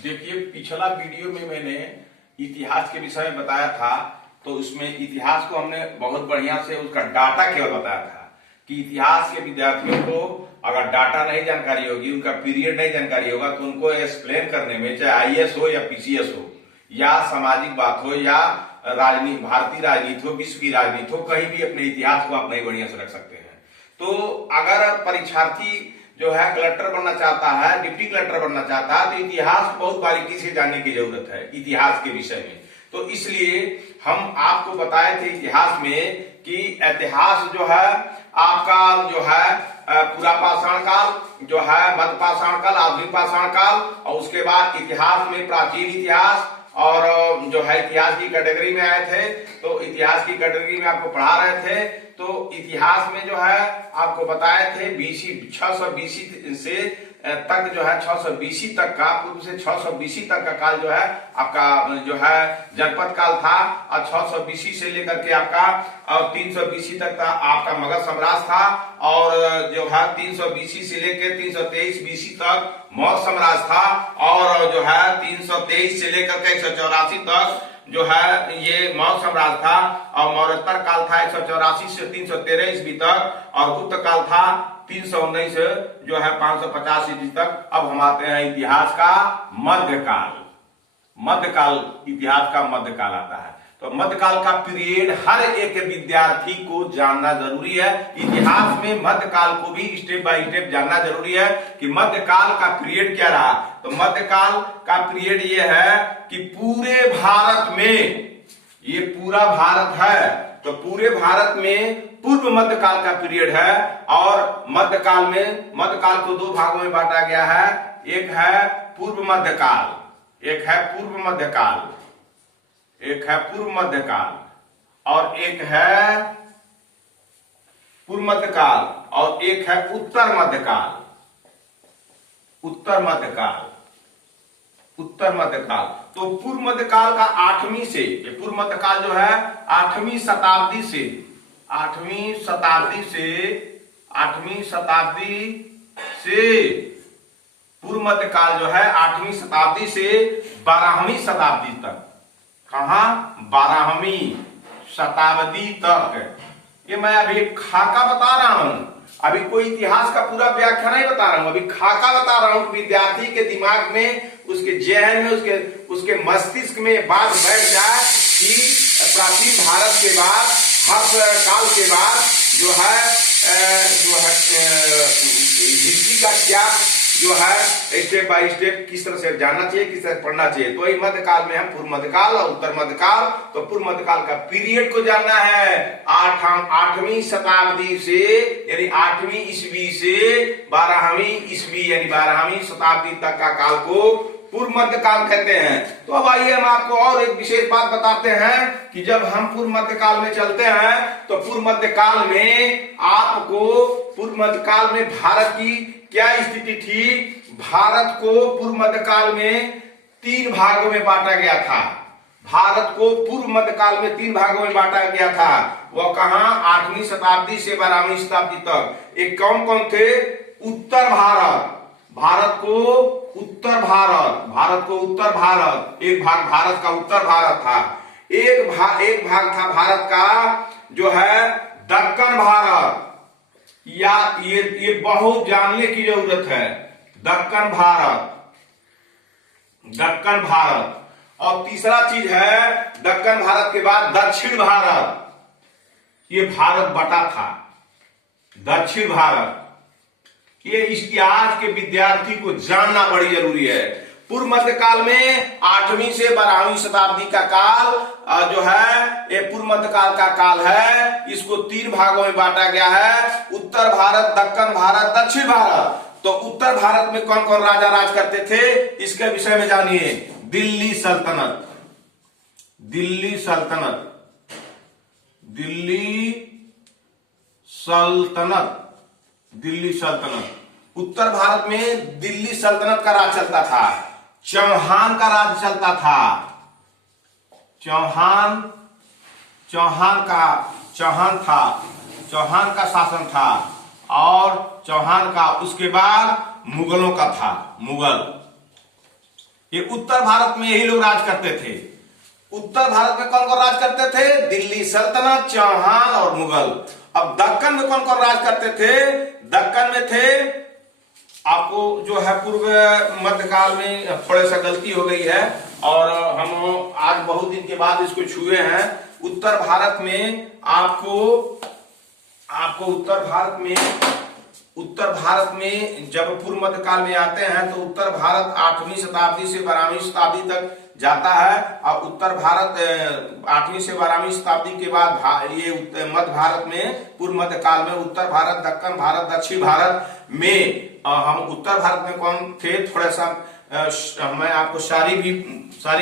देखिए, पिछला वीडियो में मैंने इतिहास के विषय में बताया था, तो उसमें इतिहास को हमने बहुत बढ़िया से उसका डाटा केवल बताया था कि इतिहास के विद्यार्थियों को अगर डाटा नहीं जानकारी होगी, उनका पीरियड नहीं जानकारी होगा, तो उनको एक्सप्लेन करने में, चाहे आईएएस हो या पीसीएस हो या सामाजिक बात हो या राजनीति, भारतीय राजनीति हो, विश्व की राजनीति हो, कहीं भी अपने इतिहास को आप नहीं बढ़िया से रख सकते हैं। तो अगर परीक्षार्थी जो है कलेक्टर बनना चाहता है, डिप्टी कलेक्टर बनना चाहता है, तो इतिहास को बहुत बारीकी से जानने की जरूरत है इतिहास के विषय में। तो इसलिए हम आपको बताए थे इतिहास में कि इतिहास जो है आपका जो है पूरा पाषाण काल, जो है मध्य पाषाण काल, आधुनिक पाषाण काल, और उसके बाद इतिहास में प्राचीन इतिहास और जो है इतिहास की कैटेगरी में आए थे। तो इतिहास की कैटेगरी में आपको पढ़ा रहे थे। तो इतिहास में जो है आपको बताए थे बीसी 600 बीसी से तक जो है 600 बीसी तक का, पूर्व से 600 बीसी तक का काल जो है आपका जो है जनपद काल था, और 600 बीसी से लेकर के आपका और 300 बीसी तक का आपका मगध साम्राज्य था, और जो है 300 बीसी से लेकर 323 बीसी तक मौर्य साम्राज्य था, और जो है 323 से लेकर के 184 तक जो है ये मौर्य साम्राज्य था, और मौर्योत्तर काल था 184 से 313 ईस्वी तक, और गुप्त काल था 319 से जो है 550 ईस्वी तक। अब हम आते हैं इतिहास का मध्यकाल। मध्यकाल इतिहास का मध्यकाल आता है। तो मध्यकाल का पीरियड हर एक विद्यार्थी को जानना जरूरी है। इतिहास में मध्यकाल को भी स्टेप बाय स्टेप जानना जरूरी है कि मध्यकाल का पीरियड क्या रहा। तो मध्यकाल का पीरियड ये है कि पूरे भारत में, ये पूरा भारत है, तो पूरे भारत में पूर्व मध्यकाल का पीरियड है। और मध्यकाल में, मध्यकाल को दो भागों में बांटा गया है। एक है पूर्व मध्यकाल, एक है पूर्व मध्यकाल, एक है पूर्व मध्यकाल, और एक है पूर्व मध्यकाल, और एक है उत्तर मध्यकाल। उत्तर मध्यकाल, उत्तर मध्यकाल। तो पूर्व मध्यकाल का 8वीं से, ये पूर्व मध्यकाल जो है 8वीं शताब्दी से, 8वीं शताब्दी से, 8वीं शताब्दी से पूर्व मध्यकाल जो है 8वीं शताब्दी से 12वीं शताब्दी तक। कहा? 12वीं शताब्दी तक। ये मैं अभी खाका बता रहा हूं, अभी कोई इतिहास का पूरा व्याख्या नहीं बता रहा हूं, अभी खाका बता रहा हूं। विद्यार्थी के दिमाग में, उसके जहन में, उसके मस्तिष्क में बात बैठ जाए कि प्राचीन भारत के बाद, हर्ष काल के बाद जो है हिस्ट्री का क्या जो है स्टेप बाय स्टेप किस तरह से जानना चाहिए, किस तरह पढ़ना चाहिए। तो इस मध्यकाल में हम पूर्व मध्यकाल और उत्तर मध्यकाल, तो पूर्व मध्यकाल का पीरियड को जानना है 8वीं शताब्दी से, यानी 8वीं ईस्वी से 12वीं ईस्वी यानी 12वीं शताब्दी तक का काल को पूर्व मध्यकाल कहते हैं। तो अब आइए हम आपको और एक विशेष बात बताते हैं कि जब हम पूर्व मध्यकाल में चलते हैं, तो पूर्व मध्यकाल में आपको, पूर्व मध्यकाल में भारत की क्या स्थिति थी। भारत को पूर्व मध्यकाल में 3 भागों में बांटा गया था। भारत को पूर्व मध्यकाल में 3 भागों में बांटा गया था। वो कहां? 8वीं शताब्दी से 12वीं शताब्दी तक। एक कौन कौन थे? उत्तर भारत, भारत को उत्तर भारत, भारत को उत्तर भारत, एक भाग भारत का उत्तर भारत था। एक भाग था भारत का जो है दक्कन भारत, या ये बहुत जानने की जरूरत है। दक्कन भारत, दक्कन भारत। और तीसरा चीज है दक्कन भारत के बाद दक्षिण भारत, ये भारत बटा था। दक्षिण भारत, ये इतिहास के विद्यार्थी को जानना बड़ी जरूरी है। पूर्व मध्यकाल में 8वीं से 12वीं शताब्दी का काल जो है ये पूर्व मध्यकाल का काल है। इसको 3 भागों में बांटा गया है, उत्तर भारत, दक्कन भारत, दक्षिण भारत। तो उत्तर भारत में कौन कौन राजा राज करते थे, इसके विषय में जानिए। दिल्ली सल्तनत, दिल्ली सल्तनत, दिल्ली सल्तनत, दिल्ली सल्तनत। उत्तर भारत में दिल्ली सल्तनत का राज चलता था। चौहान का राज चलता था। चौहान का शासन था, और चौहान का उसके बाद मुगलों का था। मुगल, ये उत्तर भारत में यही लोग राज करते थे। उत्तर भारत में कौन कौन राज करते थे? दिल्ली सल्तनत, चौहान और मुगल। अब दक्कन में कौन कौन राज करते थे? दक्कन में थे, आपको जो है पूर्व मध्यकाल में थोड़ा सा गलती हो गई है और हम आज बहुत दिन के बाद इसको छुए हैं। उत्तर भारत में आपको उत्तर भारत में जब पूर्व मध्यकाल में आते हैं तो उत्तर भारत 8वीं शताब्दी से 12वीं शताब्दी तक जाता है और उत्तर भारत 8वीं से 12वीं शताब्दी के बाद ये मध्य भारत में पूर्व मध्यकाल में उत्तर भारत, दक्कन भारत, दक्षिण भारत में हम उत्तर भारत में कौन थे? थोड़ा सा मैं आपको सारी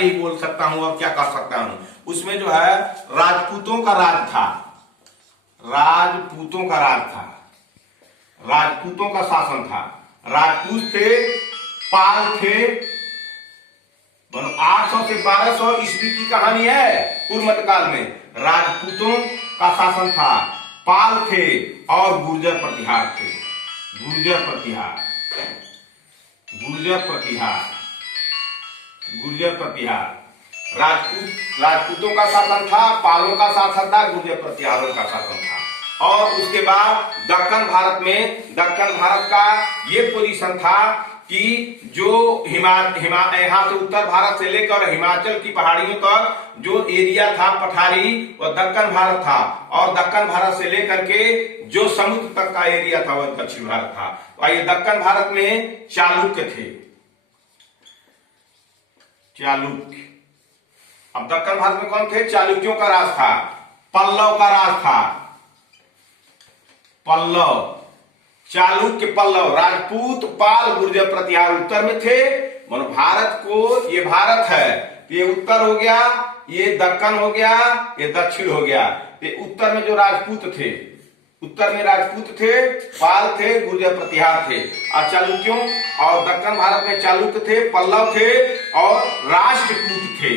ही बोल सकता हूं और क्या कर सकता हूं। उसमें जो है राजपूतों का राज था, राजपूतों का राज था, राजपूतों का शासन था। राजपूत थे, पाल थे। 800 से 1200 ईस्वी की कहानी है। पूर्व मध्यकाल में राजपूतों का शासन था, पाल थे और गुर्जर प्रतिहार थे। गुर्जर प्रतिहार, गुर्जर प्रतिहार, गुर्जर प्रतिहार। राजपूतों का शासन था, पालों का शासन था, गुर्जर प्रतिहारों का शासन था। और उसके बाद दक्कन भारत का ये पोजीशन था कि जो यहाँ से उत्तर भारत से लेकर हिमाचल की पहाड़ियों तक जो एरिया था पठारी, वह दक्कन भारत था। और दक्कन भारत से लेकर के जो समुद्र तक का एरिया था वह दक्षिण भारत था। और ये दक्कन भारत में चालुक्य थे, चालुक्य। अब दक्कन भारत में कौन थे? चालुक्यों का राज था, पल्लव का राज था। पल्लव, चालुक्य, पल्लव, राजपूत, पाल, गुर्जर प्रतिहार उत्तर में थे। मानो भारत को, ये भारत है, ये उत्तर हो गया, ये दक्कन हो गया, ये दक्षिण हो गया। ये उत्तर में जो राजपूत थे, उत्तर में राजपूत थे, पाल थे, गुर्जर प्रतिहार थे। और चालुक्यों और दक्कन भारत में चालुक्य थे, पल्लव थे और राष्ट्रकूट थे।